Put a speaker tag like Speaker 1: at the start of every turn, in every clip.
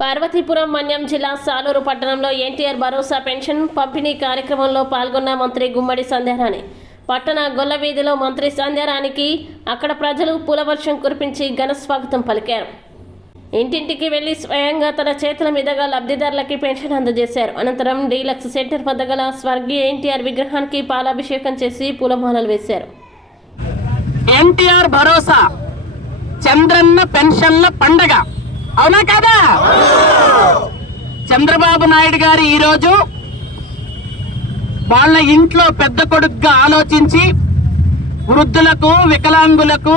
Speaker 1: పార్వతీపురం మన్యం జిల్లా సాలూరు పట్టణంలో ఎన్టీఆర్ భరోసా పెన్షన్ పంపిణీ కార్యక్రమంలో పాల్గొన్న మంత్రి గుమ్మడి సంధ్యారాణి. పట్టణ గొల్ల వీధిలో మంత్రి సంధ్యారానికి అక్కడ ప్రజలు పూలవర్షం కురిపించి ఘన స్వాగతం పలికారు. ఇంటింటికి వెళ్ళి స్వయంగా తన చేతుల మీదుగా లబ్ధిదారులకి పెన్షన్ అందజేశారు. అనంతరం డీలక్స్ సెంటర్ వద్ద గల స్వర్గీయ ఎన్టీఆర్ విగ్రహానికి పాలాభిషేకం చేసి పూలమాలలు వేశారు.
Speaker 2: ఎన్టీఆర్ భరోసా చంద్రన్న పెన్షన్ల పండగ. అవునా కదా? చంద్రబాబు నాయుడు గారు ఈరోజు వాళ్ళ ఇంట్లో పెద్ద కొడుకుగా ఆలోచించి వృద్ధులకు వికలాంగులకు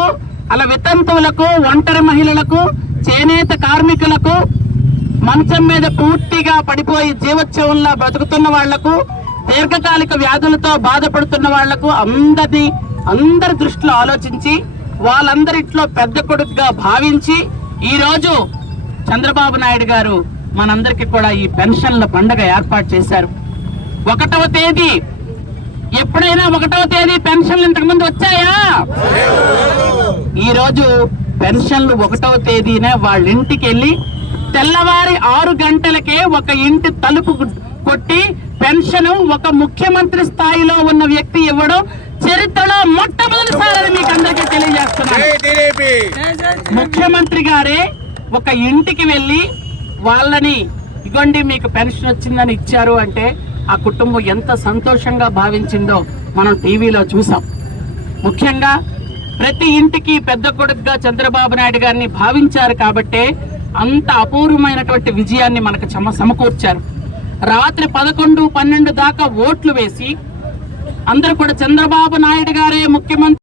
Speaker 2: అలా వితంతువులకు ఒంటరి మహిళలకు చేనేత కార్మికులకు మంచం మీద పూర్తిగా పడిపోయి జీవోత్సవంలా బతుకుతున్న వాళ్ళకు దీర్ఘకాలిక వ్యాధులతో బాధపడుతున్న వాళ్ళకు అందరి అందరి దృష్టిలో ఆలోచించి వాళ్ళందరిట్లో పెద్ద కొడుకుగా భావించి ఈరోజు చంద్రబాబు నాయుడు గారు మనందరికీ కూడా ఈ పెన్షన్ల పండుగ ఏర్పాటు చేశారు. ఒకటవ తేదీ. ఎప్పుడైనా ఒకటవ తేదీ పెన్షన్లు ఇంతకుముందు వచ్చాయా? ఈ రోజు పెన్షన్లు ఒకటవ తేదీనే వాళ్ళ ఇంటికి వెళ్ళి తెల్లవారి ఆరు గంటలకే ఒక ఇంటి తలుపు కొట్టి పెన్షన్ ఒక ముఖ్యమంత్రి స్థాయిలో ఉన్న వ్యక్తి ఇవ్వడం చరిత్రలో మొట్టమొదటిసారి మీకు అందరికీ తెలియజేస్తున్నాను. ముఖ్యమంత్రి గారే ఒక ఇంటికి వెళ్ళి వాళ్ళని ఇగోండి మీకు పెన్షన్ వచ్చిందని ఇచ్చారు అంటే ఆ కుటుంబం ఎంత సంతోషంగా భావించిందో మనం టీవీలో చూసాం. ముఖ్యంగా ప్రతి ఇంటికి పెద్ద కొడుకుగా చంద్రబాబు నాయుడు గారిని భావించారు కాబట్టే అంత అపూర్వమైనటువంటి విజయాన్ని మనకు చమ సమకూర్చారు. రాత్రి పదకొండు పన్నెండు దాకా ఓట్లు వేసి అందరూ కూడా చంద్రబాబు నాయుడు గారే ముఖ్యమంత్రి